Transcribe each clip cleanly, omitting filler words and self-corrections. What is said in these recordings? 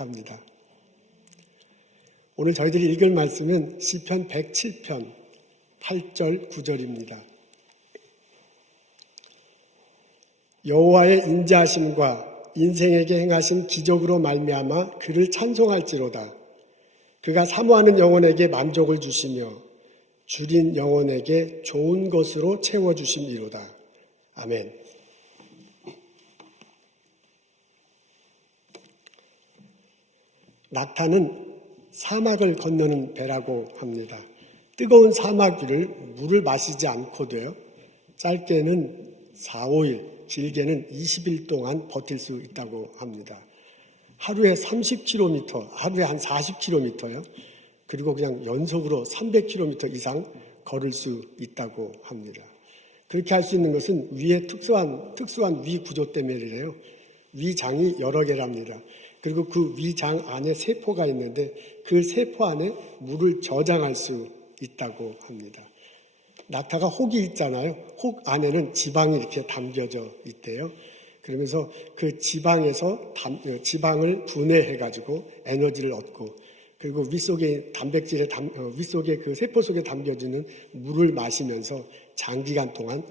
합니다. 오늘 저희들이 읽을 말씀은 시편 107편 8절 9절입니다. 여호와의 인자하심과 인생에게 행하신 기적으로 말미암아 그를 찬송할지로다. 그가 사모하는 영혼에게 만족을 주시며 줄인 영혼에게 좋은 것으로 채워주심이로다. 아멘. 낙타는 사막을 건너는 배라고 합니다. 뜨거운 사막 위를 물을 마시지 않고도요, 짧게는 4, 5일, 길게는 20일 동안 버틸 수 있다고 합니다. 하루에 30km, 하루에 한 40km요. 그리고 그냥 연속으로 300km 이상 걸을 수 있다고 합니다. 그렇게 할 수 있는 것은 위에 특수한 위 구조 때문이래요. 위장이 여러 개랍니다. 그리고 그 위장 안에 세포가 있는데 그 세포 안에 물을 저장할 수 있다고 합니다. 낙타가 혹이 있잖아요. 혹 안에는 지방이 이렇게 담겨져 있대요. 그러면서 그 지방에서 지방을 분해해가지고 에너지를 얻고, 그리고 윗속에 윗속에 그 세포 속에 담겨지는 물을 마시면서 장기간 동안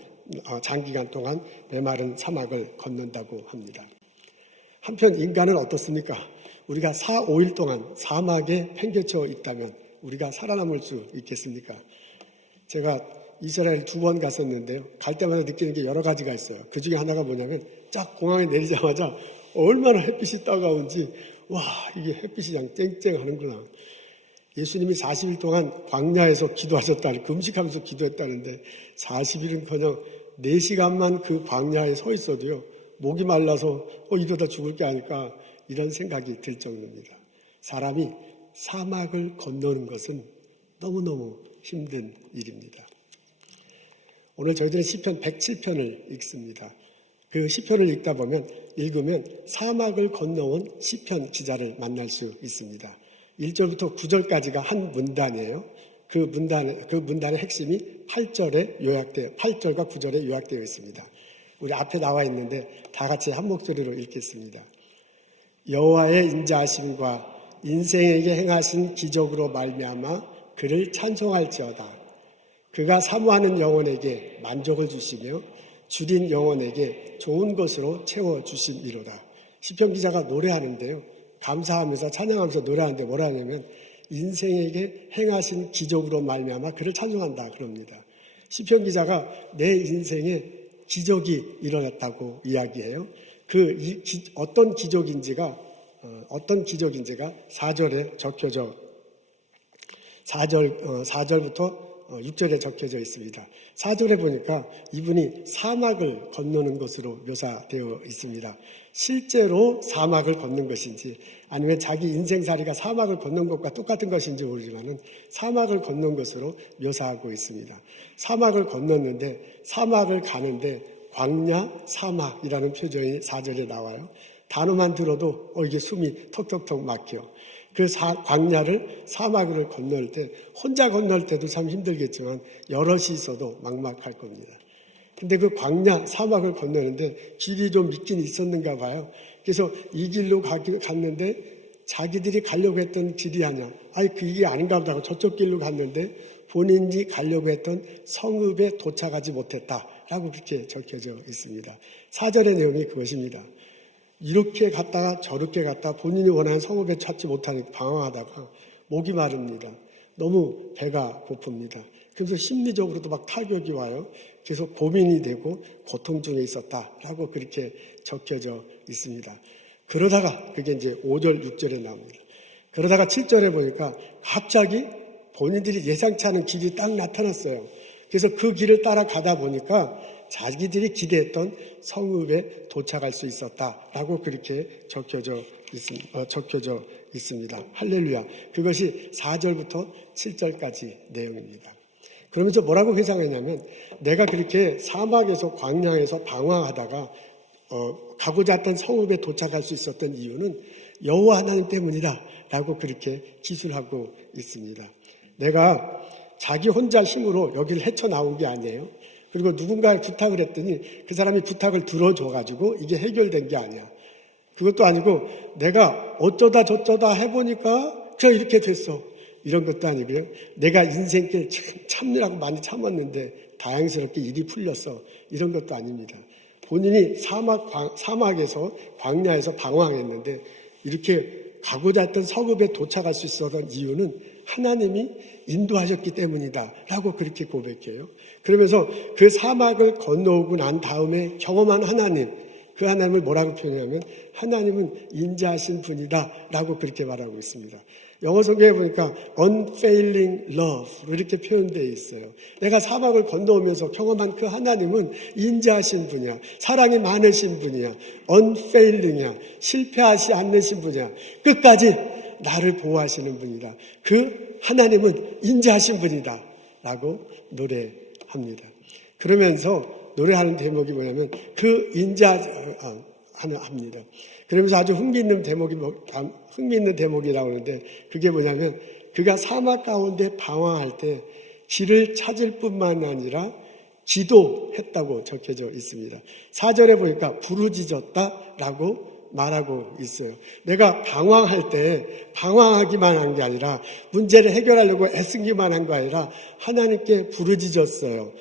메마른 사막을 걷는다고 합니다. 한편 인간은 어떻습니까? 우리가 4, 5일 동안 사막에 팽개쳐 있다면 우리가 살아남을 수 있겠습니까? 제가 이스라엘 2번 갔었는데요. 갈 때마다 느끼는 게 여러 가지가 있어요. 그 중에 하나가 뭐냐면 쫙 공항에 내리자마자 얼마나 햇빛이 따가운지, 와, 이게 햇빛이 그냥 쨍쨍하는구나. 예수님이 40일 동안 광야에서 기도하셨다는, 금식하면서 기도했다는데 40일은커녕 4시간만 그 광야에 서 있어도요, 목이 말라서 이러다 죽을 게 아닐까, 이런 생각이 들 정도입니다. 사람이 사막을 건너는 것은 너무너무 힘든 일입니다. 오늘 저희들은 시편 107편을 읽습니다. 그 시편을 읽으면 사막을 건너온 시편 기자를 만날 수 있습니다. 1절부터 9절까지가 한 문단이에요. 그 문단의 핵심이 8절과 9절에 요약되어 있습니다. 우리 앞에 나와 있는데 다 같이 한 목소리로 읽겠습니다. 여호와의 인자하심과 인생에게 행하신 기적으로 말미암아 그를 찬송할지어다. 그가 사모하는 영혼에게 만족을 주시며 줄인 영혼에게 좋은 것으로 채워주심이로다. 시편 기자가 노래하는데요, 감사하면서 찬양하면서 노래하는데 뭐라 하냐면 인생에게 행하신 기적으로 말미암아 그를 찬송한다 그럽니다. 시편 기자가 내 인생에 기적이 일어났다고 이야기해요. 어떤 기적인지가 4절에 적혀져 4절부터 6절에 적혀져 있습니다. 4절에 보니까 이분이 사막을 건너는 것으로 묘사되어 있습니다. 실제로 사막을 걷는 것인지 아니면 자기 인생살이가 사막을 걷는 것과 똑같은 것인지 모르지만은 사막을 걷는 것으로 묘사하고 있습니다. 사막을 건넜는데, 사막을 가는데 광야, 사막이라는 표정이 4절에 나와요. 단어만 들어도 이게 숨이 턱턱턱 막혀. 그 광야를, 사막을 건널 때, 혼자 건널 때도 참 힘들겠지만 여럿이 있어도 막막할 겁니다. 근데 그 광야, 사막을 건너는데 길이 좀 있긴 있었는가 봐요. 그래서 이 길로 갔는데 자기들이 가려고 했던 길이 아니야. 그게 아닌가 보다 하고 저쪽 길로 갔는데 본인이 가려고 했던 성읍에 도착하지 못했다라고 그렇게 적혀져 있습니다. 4절의 내용이 그것입니다. 이렇게 갔다가 저렇게 갔다 본인이 원하는 성읍에 찾지 못하니까 방황하다가 목이 마릅니다. 너무 배가 고픕니다. 그래서 심리적으로도 막 타격이 와요. 계속 고민이 되고 고통 중에 있었다라고 그렇게 적혀져 있습니다. 그러다가 그게 이제 5절, 6절에 나옵니다. 그러다가 7절에 보니까 갑자기 본인들이 예상치 않은 길이 딱 나타났어요. 그래서 그 길을 따라가다 보니까 자기들이 기대했던 성읍에 도착할 수 있었다라고 그렇게 적혀져 있습니다. 할렐루야. 그것이 4절부터 7절까지 내용입니다. 그러면서 뭐라고 회상했냐면, 내가 그렇게 사막에서 광야에서 방황하다가 가고자 했던 성읍에 도착할 수 있었던 이유는 여호와 하나님 때문이다 라고 그렇게 기술하고 있습니다. 내가 자기 혼자 힘으로 여기를 헤쳐나온 게 아니에요. 그리고 누군가에 부탁을 했더니 그 사람이 부탁을 들어줘가지고 이게 해결된 게 아니야. 그것도 아니고 내가 어쩌다 저쩌다 해보니까 그냥 이렇게 됐어. 이런 것도 아니고요. 내가 인생길 참느라고 많이 참았는데 다행스럽게 일이 풀렸어. 이런 것도 아닙니다. 본인이 사막에서 광야에서 방황했는데 이렇게 가고자 했던 성읍에 도착할 수 있었던 이유는 하나님이 인도하셨기 때문이다 라고 그렇게 고백해요. 그러면서 그 사막을 건너오고 난 다음에 경험한 하나님, 그 하나님을 뭐라고 표현하냐면 하나님은 인자하신 분이다 라고 그렇게 말하고 있습니다. 영어 성경에 보니까 unfailing love 이렇게 표현되어 있어요. 내가 사막을 건너오면서 경험한 그 하나님은 인자하신 분이야. 사랑이 많으신 분이야. unfailing이야. 실패하지 않으신 분이야. 끝까지 나를 보호하시는 분이다. 그 하나님은 인자하신 분이다 라고 노래합니다. 그러면서 노래하는 대목이 뭐냐면 그 합니다. 그러면서 아주 흥미있는 대목이라고 하는데 그게 뭐냐면 그가 사막 가운데 방황할 때 길을 찾을 뿐만 아니라 기도했다고 적혀져 있습니다. 4절에 보니까 부르짖었다라고 말하고 있어요. 내가 방황할 때 방황하기만 한 게 아니라 문제를 해결하려고 애쓰기만 한 거 아니라 하나님께 부르짖었어요.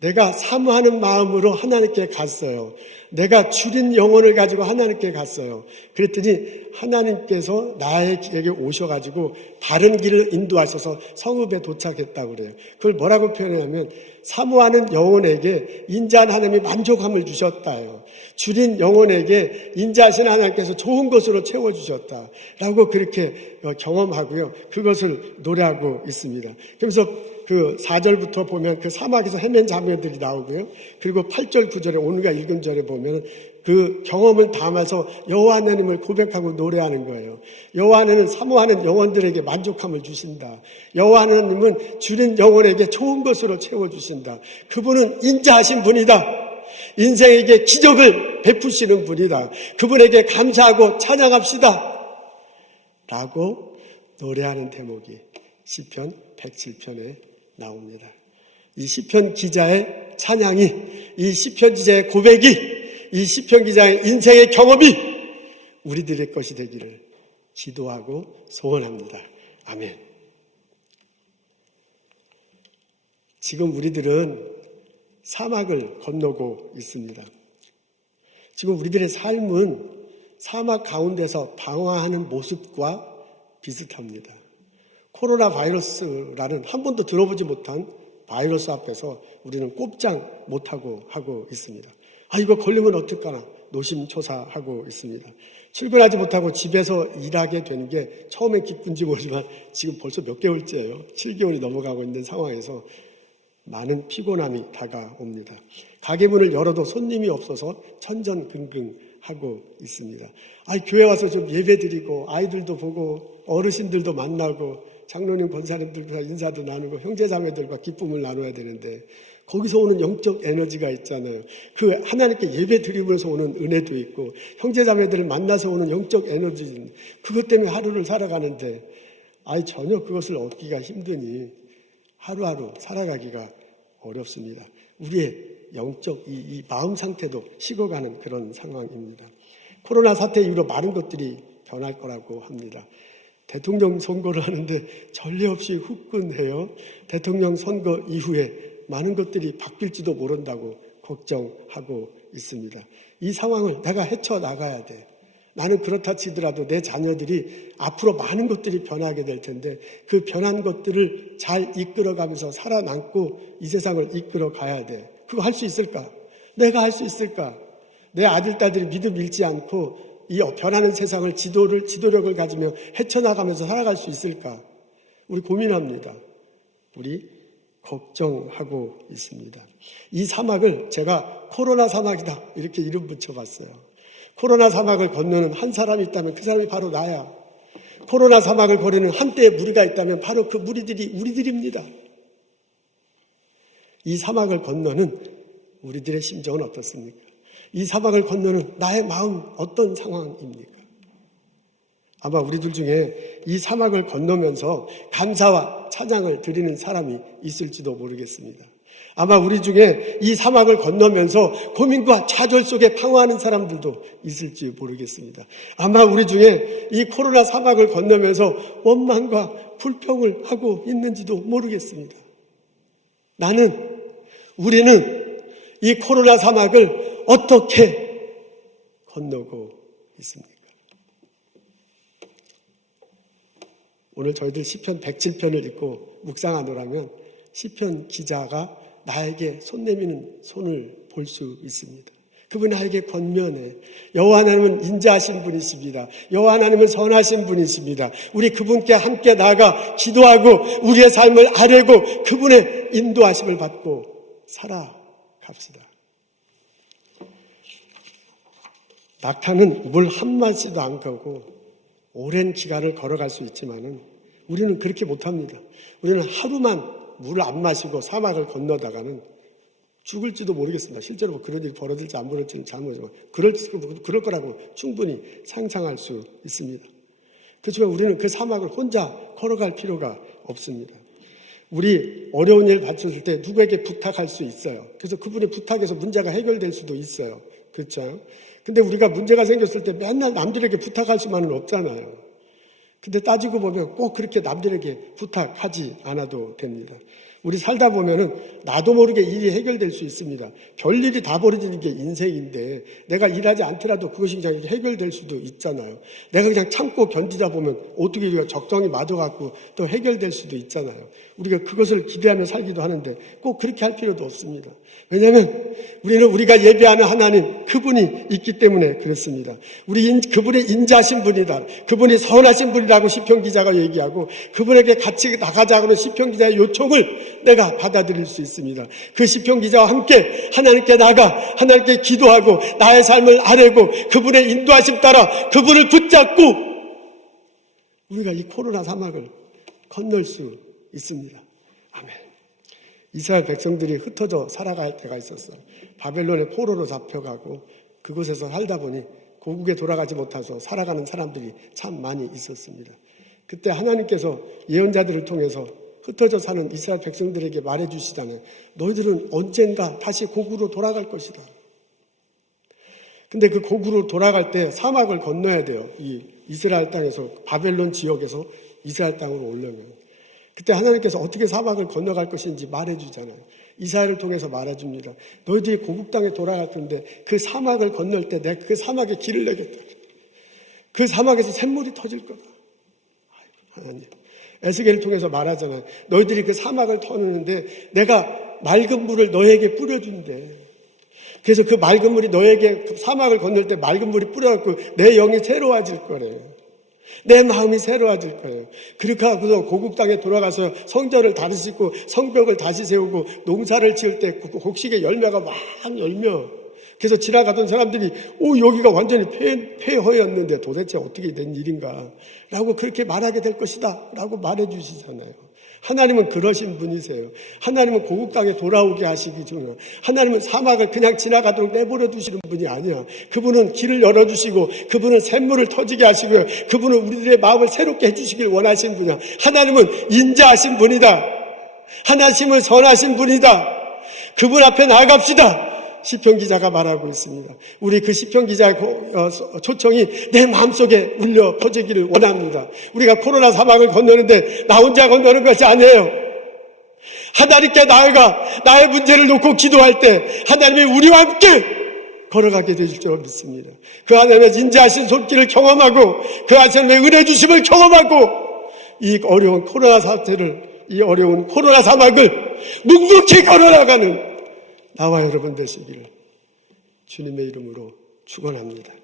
내가 사모하는 마음으로 하나님께 갔어요. 내가 줄인 영혼을 가지고 하나님께 갔어요. 그랬더니 하나님께서 나에게 오셔가지고 바른 길을 인도하셔서 성읍에 도착했다고 그래요. 그걸 뭐라고 표현하냐면 사모하는 영혼에게 인자한 하나님이 만족함을 주셨다요. 줄인 영혼에게 인자하신 하나님께서 좋은 것으로 채워주셨다라고 그렇게 경험하고요. 그것을 노래하고 있습니다. 그래서 그 4절부터 보면 그 사막에서 헤맨 자매들이 나오고요. 그리고 8절, 9절에 오늘과 읽은 절에 보면 그 경험을 담아서 여호와 하나님을 고백하고 노래하는 거예요. 여호와 하나님은 사모하는 영혼들에게 만족함을 주신다. 여호와 하나님은 줄인 영혼에게 좋은 것으로 채워주신다. 그분은 인자하신 분이다. 인생에게 기적을 베푸시는 분이다. 그분에게 감사하고 찬양합시다. 라고 노래하는 대목이 시편 107편에 나옵니다. 이 시편 기자의 찬양이, 이 시편 기자의 고백이, 이 시편 기자의 인생의 경험이 우리들의 것이 되기를 기도하고 소원합니다. 아멘. 지금 우리들은 사막을 건너고 있습니다. 지금 우리들의 삶은 사막 가운데서 방황하는 모습과 비슷합니다. 코로나 바이러스라는 한 번도 들어보지 못한 바이러스 앞에서 우리는 꼼짝 못하고 하고 있습니다. 이거 걸리면 어떡하나 노심초사하고 있습니다. 출근하지 못하고 집에서 일하게 된 게 처음엔 기쁜지 모르지만 지금 벌써 몇 개월째예요. 7개월이 넘어가고 있는 상황에서 많은 피곤함이 다가옵니다. 가게 문을 열어도 손님이 없어서 천전긍긍하고 있습니다. 교회 와서 좀 예배드리고 아이들도 보고 어르신들도 만나고 장로님 권사님들과 인사도 나누고 형제자매들과 기쁨을 나눠야 되는데 거기서 오는 영적 에너지가 있잖아요. 그 하나님께 예배 드리면서 오는 은혜도 있고 형제자매들을 만나서 오는 영적 에너지, 그것 때문에 하루를 살아가는데 전혀 그것을 얻기가 힘드니 하루하루 살아가기가 어렵습니다. 우리의 영적 이 마음 상태도 식어가는 그런 상황입니다. 코로나 사태 이후로 많은 것들이 변할 거라고 합니다. 대통령 선거를 하는데 전례 없이 후끈해요. 대통령 선거 이후에 많은 것들이 바뀔지도 모른다고 걱정하고 있습니다. 이 상황을 내가 헤쳐나가야 돼. 나는 그렇다 치더라도 내 자녀들이 앞으로 많은 것들이 변하게 될 텐데 그 변한 것들을 잘 이끌어가면서 살아남고 이 세상을 이끌어가야 돼. 그거 할 수 있을까? 내가 할 수 있을까? 내 아들, 딸들이 믿음 잃지 않고 이 변하는 세상을 지도력을 가지며 헤쳐나가면서 살아갈 수 있을까? 우리 고민합니다. 우리 걱정하고 있습니다. 이 사막을 제가 코로나 사막이다 이렇게 이름 붙여봤어요. 코로나 사막을 건너는 한 사람이 있다면 그 사람이 바로 나야. 코로나 사막을 거리는 한때의 무리가 있다면 바로 그 무리들이 우리들입니다. 이 사막을 건너는 우리들의 심정은 어떻습니까? 이 사막을 건너는 나의 마음 어떤 상황입니까? 아마 우리들 중에 이 사막을 건너면서 감사와 찬양을 드리는 사람이 있을지도 모르겠습니다. 아마 우리 중에 이 사막을 건너면서 고민과 좌절 속에 방황하는 사람들도 있을지 모르겠습니다. 아마 우리 중에 이 코로나 사막을 건너면서 원망과 불평을 하고 있는지도 모르겠습니다. 우리는 이 코로나 사막을 어떻게 건너고 있습니까? 오늘 저희들 시편 107편을 읽고 묵상하노라면 시편 기자가 나에게 손 내미는 손을 볼 수 있습니다. 그분 나에게 권면해. 여호와 하나님은 인자하신 분이십니다. 여호와 하나님은 선하신 분이십니다. 우리 그분께 함께 나아가 기도하고 우리의 삶을 아뢰고 그분의 인도하심을 받고 살아갑시다. 낙타는 물 한 마디도 안 가고 오랜 기간을 걸어갈 수 있지만은 우리는 그렇게 못합니다. 우리는 하루만 물을 안 마시고 사막을 건너다가는 죽을지도 모르겠습니다. 실제로 그런 일이 벌어질지 안 벌어질지는 잘 모르지만 그럴 거라고 충분히 상상할 수 있습니다. 그렇지만 우리는 그 사막을 혼자 걸어갈 필요가 없습니다. 우리 어려운 일 받쳤을 때 누구에게 부탁할 수 있어요. 그래서 그분의 부탁에서 문제가 해결될 수도 있어요. 그렇죠? 근데 우리가 문제가 생겼을 때 맨날 남들에게 부탁할 수만은 없잖아요. 근데 따지고 보면 꼭 그렇게 남들에게 부탁하지 않아도 됩니다. 우리 살다 보면은 나도 모르게 일이 해결될 수 있습니다. 별일이 다 벌어지는 게 인생인데 내가 일하지 않더라도 그것이 그냥 해결될 수도 있잖아요. 내가 그냥 참고 견디다 보면 어떻게 우리가 적정이 맞아갖고 또 해결될 수도 있잖아요. 우리가 그것을 기대하며 살기도 하는데 꼭 그렇게 할 필요도 없습니다. 왜냐하면 우리는 우리가 예배하는 하나님 그분이 있기 때문에 그렇습니다. 그분이 인자하신 분이다. 그분이 선하신 분이라고 시편 기자가 얘기하고 그분에게 같이 나가자고는 시편 기자의 요청을 내가 받아들일 수 있습니다. 그 시편 기자와 함께 하나님께 나가 하나님께 기도하고 나의 삶을 아뢰고 그분의 인도하심 따라 그분을 붙잡고 우리가 이 코로나 사막을 건널 수 있습니다. 아멘. 이스라엘 백성들이 흩어져 살아갈 때가 있었어요. 바벨론의 포로로 잡혀가고 그곳에서 살다 보니 고국에 돌아가지 못해서 살아가는 사람들이 참 많이 있었습니다. 그때 하나님께서 예언자들을 통해서 흩어져 사는 이스라엘 백성들에게 말해주시잖아요. 너희들은 언젠가 다시 고국으로 돌아갈 것이다. 근데 그 고국으로 돌아갈 때 사막을 건너야 돼요. 이 이스라엘 땅에서 바벨론 지역에서 이스라엘 땅으로 오려면. 그때 하나님께서 어떻게 사막을 건너갈 것인지 말해주잖아요. 이사야를 통해서 말해줍니다. 너희들이 고국 땅에 돌아갈 텐데 그 사막을 건널 때 내가 그 사막에 길을 내겠다. 그 사막에서 샘물이 터질 거다. 하나님. 에스겔을 통해서 말하잖아요. 너희들이 그 사막을 터는데 내가 맑은 물을 너에게 뿌려준대. 그래서 그 맑은 물이 너에게 그 사막을 건널 때 맑은 물이 뿌려갖고 내 영이 새로워질 거래. 내 마음이 새로워질 거예요. 그렇게 하고서 고국 땅에 돌아가서 성전을 다시 짓고 성벽을 다시 세우고 농사를 지을 때 곡식의 열매가 막 열며 그래서 지나가던 사람들이 여기가 완전히 폐허였는데 도대체 어떻게 된 일인가 라고 그렇게 말하게 될 것이다 라고 말해주시잖아요. 하나님은 그러신 분이세요. 하나님은 고국 땅에 돌아오게 하시기 전에 하나님은 사막을 그냥 지나가도록 내버려 두시는 분이 아니야. 그분은 길을 열어주시고 그분은 샘물을 터지게 하시고요. 그분은 우리들의 마음을 새롭게 해주시길 원하신 분이야. 하나님은 인자하신 분이다. 하나님은 선하신 분이다. 그분 앞에 나아갑시다. 시편 기자가 말하고 있습니다. 우리 그 시편 기자의 초청이 내 마음속에 울려 퍼지기를 원합니다. 우리가 코로나 사막을 건너는데 나 혼자 건너는 것이 아니에요. 하나님께 나아가 나의 문제를 놓고 기도할 때 하나님이 우리와 함께 걸어가게 되실 줄 믿습니다. 그 하나님의 인자하신 손길을 경험하고 그 하나님의 은혜 주심을 경험하고 이 어려운 코로나 사태를 이 어려운 코로나 사막을 묵묵히 걸어나가는 나와 여러분 되시기를 주님의 이름으로 축원합니다.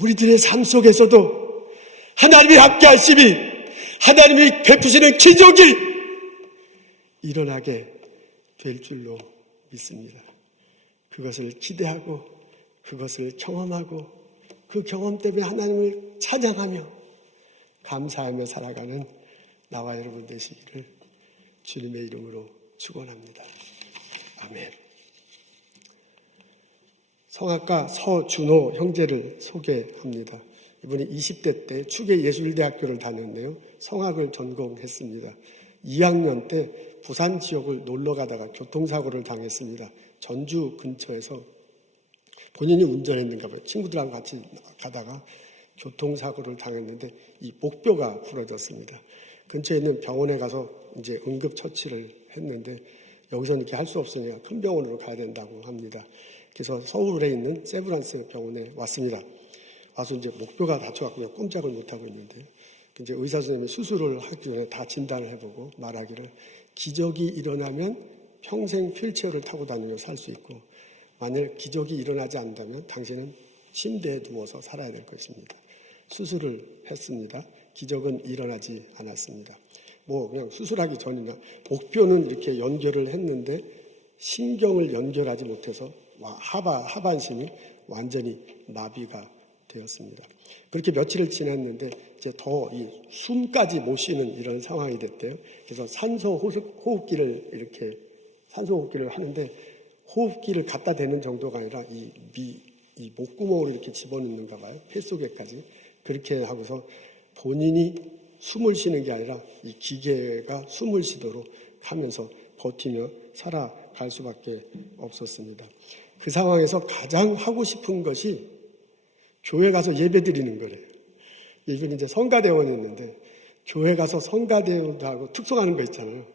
우리들의 삶 속에서도 하나님이 함께 하심이 하나님이 베푸시는 기적이 일어나게 될 줄로 믿습니다. 그것을 기대하고 그것을 경험하고 그 경험 때문에 하나님을 찬양하며 감사하며 살아가는 나와 여러분 되시기를 주님의 이름으로 축원합니다. 아멘. 성악가 서준호 형제를 소개합니다. 이분이 20대 때 축의 예술대학교를 다녔는데요. 성악을 전공했습니다. 2학년 때 부산 지역을 놀러 가다가 교통사고를 당했습니다. 전주 근처에서 본인이 운전했는가 봐요. 친구들하고 같이 가다가 교통사고를 당했는데 이 목뼈가 부러졌습니다. 근처에 있는 병원에 가서 이제 응급처치를 했는데 여기서는 이렇게 할 수 없으니까 큰 병원으로 가야 된다고 합니다. 그래서 서울에 있는 세브란스 병원에 왔습니다. 와서 이제 목뼈가 다쳐갖고 꼼짝을 못하고 있는데 이제 의사 선생님이 수술을 하기 전에 다 진단을 해보고 말하기를 기적이 일어나면 평생 휠체어를 타고 다니며 살 수 있고 만일 기적이 일어나지 않는다면 당신은 침대에 누워서 살아야 될 것입니다. 수술을 했습니다. 기적은 일어나지 않았습니다. 뭐 그냥 수술하기 전이나 목뼈는 이렇게 연결을 했는데 신경을 연결하지 못해서 하반신이 완전히 마비가 되었습니다. 그렇게 며칠을 지났는데 이제 더 이 숨까지 못 쉬는 이런 상황이 됐대요. 그래서 산소 호흡기를 하는데 호흡기를 갖다 대는 정도가 아니라 이 목구멍으로 이렇게 집어넣는가 봐요. 폐 속에까지. 그렇게 하고서 본인이 숨을 쉬는 게 아니라 이 기계가 숨을 쉬도록 하면서 버티며 살아갈 수밖에 없었습니다. 그 상황에서 가장 하고 싶은 것이 교회 가서 예배 드리는 거래요. 이건 이제 성가대원이었는데 교회 가서 성가대원도 하고 특송하는 거 있잖아요.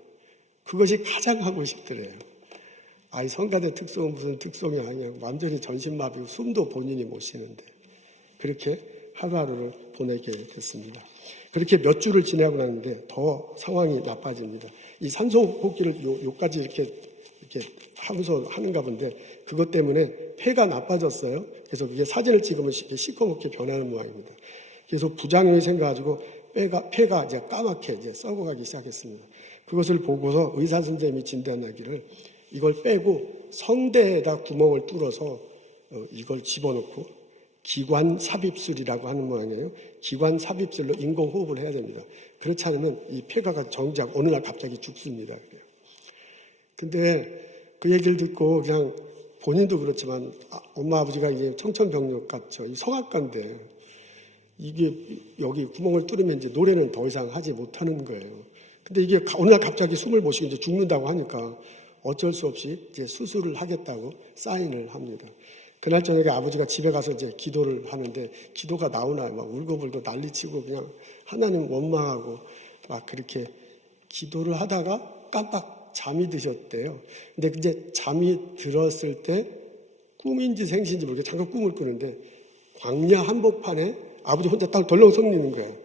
그것이 가장 하고 싶더래요. 이 성가대 특송은 무슨 특송이 아니야. 완전히 전신마비고 숨도 본인이 못 쉬는데 그렇게 하루하루를 보내게 됐습니다. 그렇게 몇 주를 지나고 나는데 더 상황이 나빠집니다. 이 산소 호흡기를 요까지 이렇게 하면서 하는가 본데 그것 때문에 폐가 나빠졌어요. 그래서 이게 사진을 찍으면 시커멓게 변하는 모양입니다. 그래서 부작용이 생겨가지고 폐가 이제 까맣게 이제 썩어가기 시작했습니다. 그것을 보고서 의사 선생님이 진단하기를 이걸 빼고 성대에다 구멍을 뚫어서 이걸 집어넣고 기관 삽입술이라고 하는 모양이에요. 기관 삽입술로 인공호흡을 해야 됩니다. 그렇지 않으면 이 폐가가 정작 어느 날 갑자기 죽습니다. 근데 그 얘기를 듣고 그냥 본인도 그렇지만 엄마 아버지가 이제 청천벽력 같죠. 이 성악가인데 이게 여기 구멍을 뚫으면 이제 노래는 더 이상 하지 못하는 거예요. 근데 이게 어느 날 갑자기 숨을 못 쉬고 이제 죽는다고 하니까 어쩔 수 없이 이제 수술을 하겠다고 사인을 합니다. 그날 저녁에 아버지가 집에 가서 이제 기도를 하는데 기도가 나오나요? 막 울고불고 난리치고 그냥 하나님 원망하고 막 그렇게 기도를 하다가 깜빡 잠이 드셨대요. 근데 이제 잠이 들었을 때 꿈인지 생신인지 모르게 잠깐 꿈을 꾸는데 광야 한복판에 아버지 혼자 딱 덜렁 서 있는 거예요.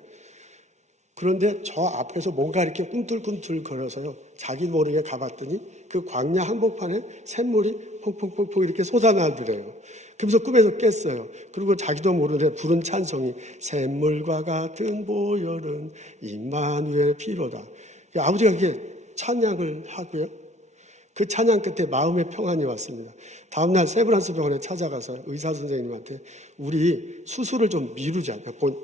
그런데 저 앞에서 뭔가 이렇게 꿈틀꿈틀 걸어서요. 자기 모르게 가봤더니 그 광야 한복판에 샘물이 퐁퐁퐁퐁 이렇게 솟아나더래요. 그러면서 꿈에서 깼어요. 그리고 자기도 모르게 부른 찬송이 샘물과 같은 보혈은 임마누엘의 피로다. 아버지가 그게 찬양을 하고요. 그 찬양 끝에 마음의 평안이 왔습니다. 다음날 세브란스 병원에 찾아가서 의사 선생님한테 우리 수술을 좀 미루자.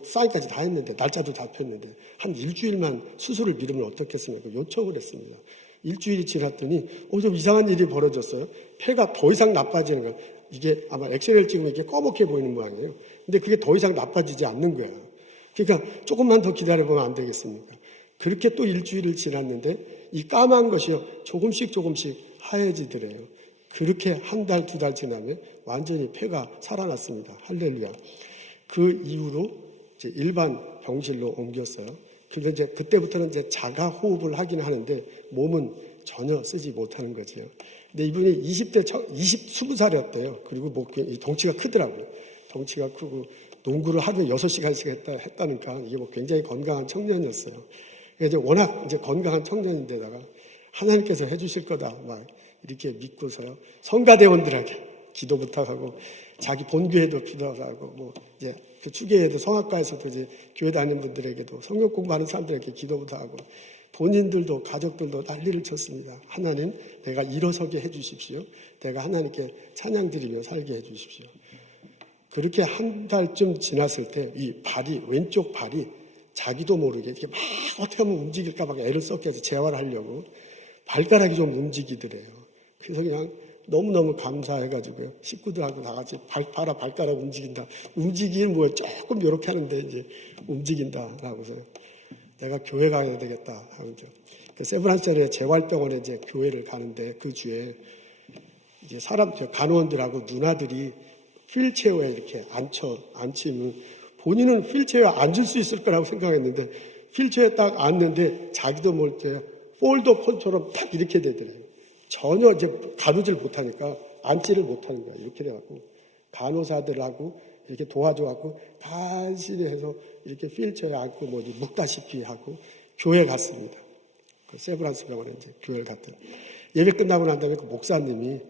사인까지 다 했는데 날짜도 잡혔는데 한 일주일만 수술을 미루면 어떻겠습니까? 요청을 했습니다. 일주일이 지났더니 좀 이상한 일이 벌어졌어요. 폐가 더 이상 나빠지는 거예요. 이게 아마 엑스레이를 찍으면 이게 꺼멓게 보이는 모양이에요. 근데 그게 더 이상 나빠지지 않는 거예요. 그러니까 조금만 더 기다려보면 안 되겠습니까? 그렇게 또 일주일을 지났는데 이 까만 것이요 조금씩 하얘지더래요. 그렇게 한 달, 두 달 지나면 완전히 폐가 살아났습니다. 할렐루야. 그 이후로 이제 일반 병실로 옮겼어요. 그런데 이제 그때부터는 이제 자가 호흡을 하긴 하는데 몸은 전혀 쓰지 못하는 거죠. 근데 이분이 20살이었대요. 그리고 뭐 덩치가 크더라고요. 덩치가 크고 농구를 하루에 6시간씩 했다니까 이게 뭐 굉장히 건강한 청년이었어요. 이제 워낙 이제 건강한 청년인데다가 하나님께서 해주실 거다 막 이렇게 믿고서 성가대원들에게 기도 부탁하고 자기 본교회도 기도하고 뭐 이제 그 추계회도 성악가에서도 이제 교회 다니는 분들에게도 성경 공부하는 사람들에게 기도 부탁하고 본인들도 가족들도 난리를 쳤습니다. 하나님 내가 일어서게 해주십시오. 내가 하나님께 찬양 드리며 살게 해주십시오. 그렇게 한 달쯤 지났을 때 이 발이 왼쪽 발이 자기도 모르게 이렇게 막 어떻게 하면 움직일까 막 애를 썼겠지 재활을 하려고 발가락이 좀 움직이더래요. 그래서 그냥 너무너무 감사해가지고요. 식구들하고 다 같이 봐라 발가락 움직인다. 움직이는 뭐예요? 조금 이렇게 하는데 이제 움직인다라고서 내가 교회 가야 되겠다 하면서 세브란스의 재활병원에 이제 교회를 가는데 그 주에 이제 간호원들하고 누나들이 휠체어에 이렇게 앉히면 본인은 휠체어에 앉을 수 있을 거라고 생각했는데 휠체어에 딱 앉는데 자기도 모를 때 폴더 폰처럼 딱 이렇게 되더래요. 전혀 이제 가누질 못하니까 앉지를 못하는 거야. 이렇게 돼갖고 간호사들하고 이렇게 도와줘갖고 간신히 해서 이렇게 휠체어에 앉고 뭐 묵다시피 하고 교회 갔습니다. 그 세브란스 병원에 이제 교회를 갔더니 예배 끝나고 난 다음에 그 목사님이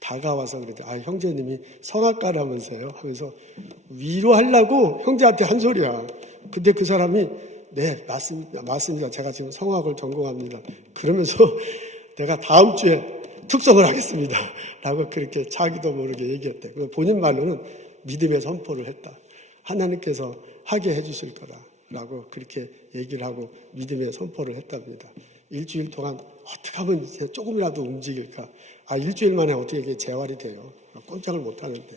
다가와서 그러더라고요. 형제님이 성악가라면서요 하면서 위로하려고 형제한테 한 소리야. 근데 그 사람이 네 맞습니다. 제가 지금 성악을 전공합니다. 그러면서 내가 다음 주에 특성을 하겠습니다 라고 그렇게 자기도 모르게 얘기했대. 본인 말로는 믿음의 선포를 했다. 하나님께서 하게 해주실 거다 라고 그렇게 얘기를 하고 믿음의 선포를 했답니다. 일주일 동안 어떻게 하면 이제 조금이라도 움직일까. 일주일 만에 어떻게 이게 재활이 돼요. 꼼짝을 못 하는데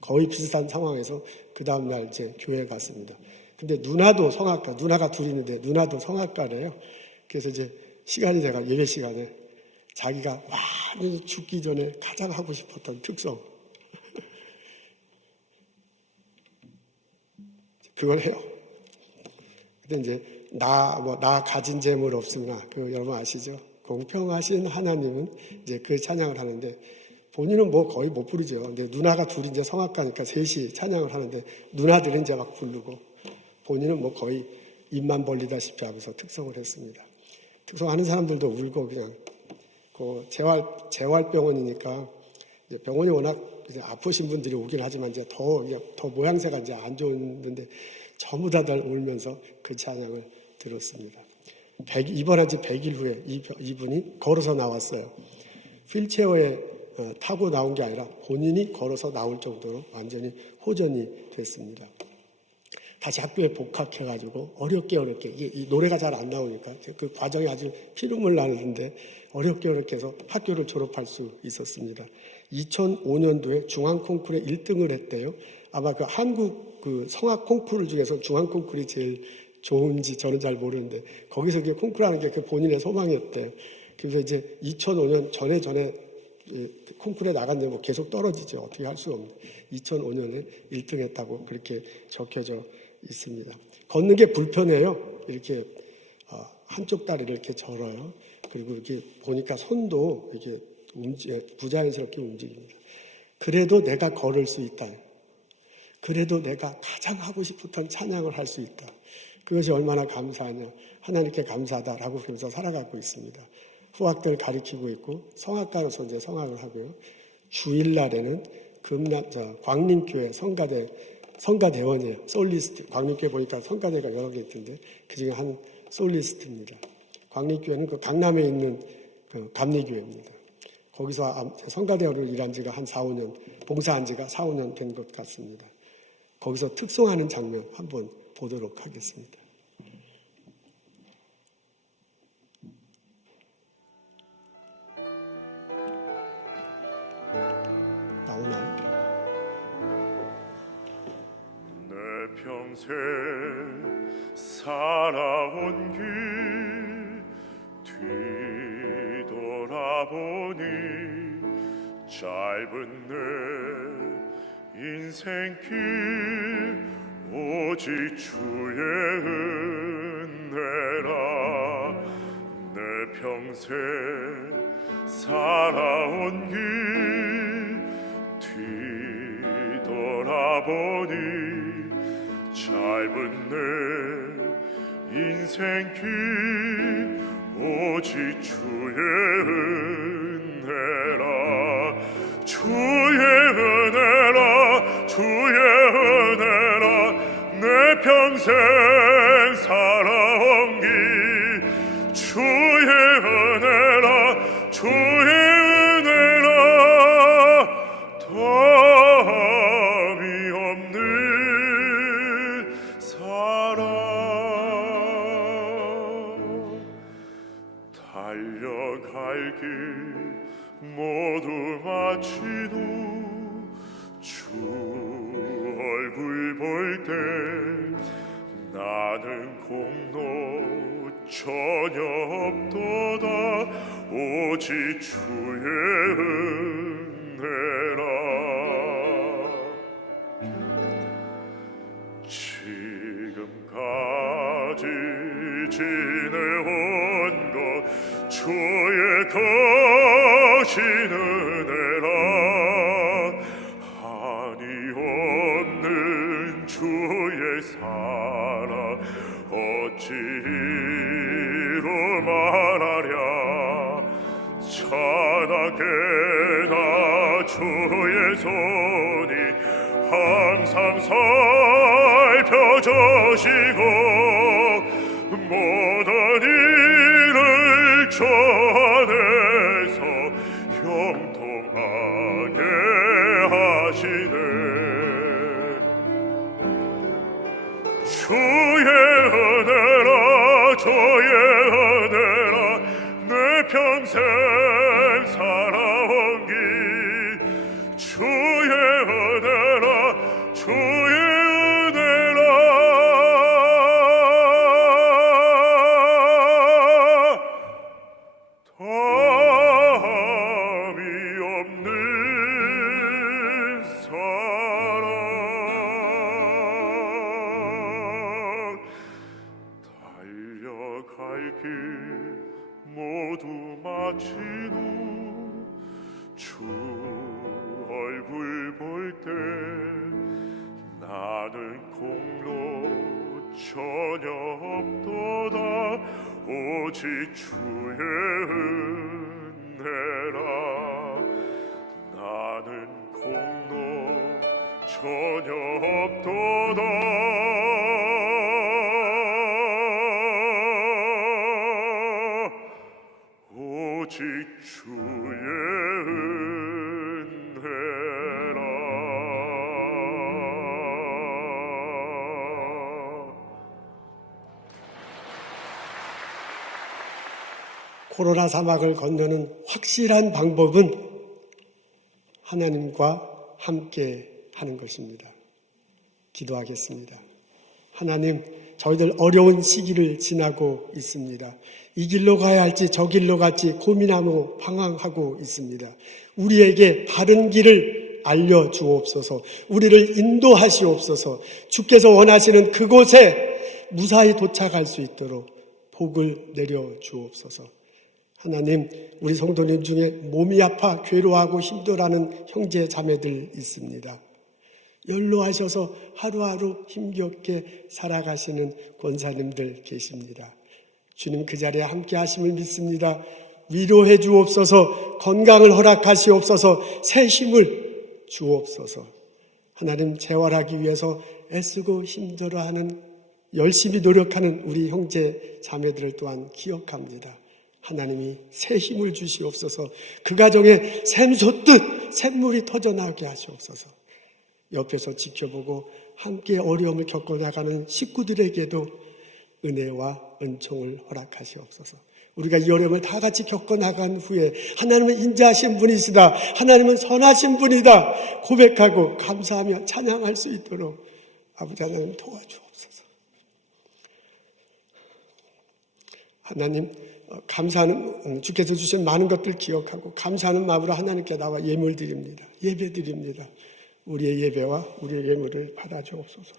거의 비슷한 상황에서 그 다음날 이제 교회에 갔습니다. 근데 누나도 성악가, 누나가 둘이 있는데 누나도 성악가래요. 그래서 이제 시간이 돼가 예배 시간에 자기가 많이 죽기 전에 가장 하고 싶었던 특성 그걸 해요. 근데 이제 나 가진 재물 없으나 그 여러분 아시죠? 공평하신 하나님은 이제 그 찬양을 하는데 본인은 뭐 거의 못 부르죠. 근데 누나가 둘이 이제 성악가니까 셋이 찬양을 하는데 누나들은 이제 막 부르고 본인은 뭐 거의 입만 벌리다시피 하면서 특성을 했습니다. 특성하는 사람들도 울고 그냥 그 재활병원이니까 이제 병원이 워낙 이제 아프신 분들이 오긴 하지만 이제 더 모양새가 이제 안 좋은데 전부 다들 울면서 그 찬양을 들었습니다. 입원한 지 100일 후에 이분이 걸어서 나왔어요. 휠체어에 타고 나온 게 아니라 본인이 걸어서 나올 정도로 완전히 호전이 됐습니다. 다시 학교에 복학해가지고 어렵게 이 노래가 잘 안 나오니까 그 과정이 아주 피눈물 나는데 어렵게 해서 학교를 졸업할 수 있었습니다. 2005년도에 중앙 콩쿠르에 1등을 했대요. 아마 그 한국 그 성악 콩쿠르 중에서 중앙 콩쿠르이 제일 좋은지 저는 잘 모르는데 거기서 이게 콩쿠르하는 게 그 본인의 소망이었대요. 그래서 이제 2005년 전에 콩쿠르에 나갔는데 뭐 계속 떨어지죠. 어떻게 할 수 없는. 2005년에 1등했다고 그렇게 적혀져 있습니다. 걷는 게 불편해요. 이렇게 한쪽 다리를 이렇게 절어요. 그리고 이렇게 보니까 손도 이렇게 부자연스럽게 움직입니다. 그래도 내가 걸을 수 있다. 그래도 내가 가장 하고 싶었던 찬양을 할 수 있다. 그것이 얼마나 감사하냐. 하나님께 감사하다라고 그러면서 살아가고 있습니다. 후학들 가르치고 있고 성악가로서 이제 성악을 하고요. 주일날에는 광림교회 성가대원이에요. 솔리스트. 광림교회 보니까 성가대가 여러 개 있던데 그중에 한 솔리스트입니다. 광림교회는 그 강남에 있는 그 감리교회입니다. 거기서 성가대원으로 일한 지가 한 4-5년, 봉사한 지가 4-5년 된 것 같습니다. 거기서 특송하는 장면 한번 보도록 하겠습니다. 나오나요? 내 평생 살아온 길 뒤돌아보니 짧은 내 인생길 오직 주의 은혜라. 내 평생 살아온 길 뒤돌아보니 짧은 내 인생길 오직 주의 은혜라. 주의 은혜라. 주의 은혜라. 내 평생 살아온 길 주의 은혜라. 주의 은혜라. 답이 없는 사랑 달려갈 길 모두 마치고 주 얼굴 볼 때 나는 공로 전혀 없도다 오직 주의 은혜라. 지금까지 지내온 것 주의 거신 은혜라. 한이 없는 주의 사랑 어찌로 말하랴. 찬하게나 주의 손이 항상 살펴주시고 모든 일을 주 안에서 형통하게 하시네. 주의 은혜라 주의 은혜라 내 평생 살아온 길 주의 은혜라 주의 은혜라. 다함이 없는 사랑 달려갈 길 모두 마친 후 주 얼굴 볼 때 나는 공로 전혀 없도다 오직 주의 은혜라. 나는 공로 전혀 없도다 오직 주의 은혜라. 코로나 사막을 건너는 확실한 방법은 하나님과 함께 하는 것입니다. 기도하겠습니다. 하나님, 저희들 어려운 시기를 지나고 있습니다. 이 길로 가야 할지 저 길로 갈지 고민하고 방황하고 있습니다. 우리에게 바른 길을 알려주옵소서. 우리를 인도하시옵소서. 주께서 원하시는 그곳에 무사히 도착할 수 있도록 복을 내려주옵소서. 하나님, 우리 성도님 중에 몸이 아파 괴로워하고 힘들어하는 형제 자매들 있습니다. 연로하셔서 하루하루 힘겹게 살아가시는 권사님들 계십니다. 주님 그 자리에 함께 하심을 믿습니다. 위로해 주옵소서. 건강을 허락하시옵소서. 새 힘을 주옵소서. 하나님, 재활하기 위해서 애쓰고 힘들어하는 열심히 노력하는 우리 형제 자매들을 또한 기억합니다. 하나님이 새 힘을 주시옵소서. 그 가정에 샘솟듯 샘물이 터져나오게 하시옵소서. 옆에서 지켜보고 함께 어려움을 겪어나가는 식구들에게도 은혜와 은총을 허락하시옵소서. 우리가 이 어려움을 다 같이 겪어나간 후에 하나님은 인자하신 분이시다, 하나님은 선하신 분이다 고백하고 감사하며 찬양할 수 있도록 아버지 하나님 도와주옵소서. 하나님, 감사하는 주께서 주신 많은 것들 기억하고 감사하는 마음으로 하나님께 나와 예물 드립니다. 예배 드립니다. 우리의 예배와 우리의 예물을 받아주옵소서.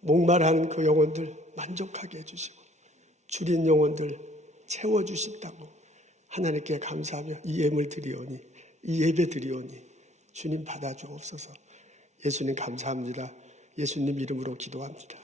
목말하는 그 영혼들 만족하게 해주시고 줄인 영혼들 채워주신다고 하나님께 감사하며 이 예물 드리오니, 이 예배 드리오니 주님 받아주옵소서. 예수님 감사합니다. 예수님 이름으로 기도합니다.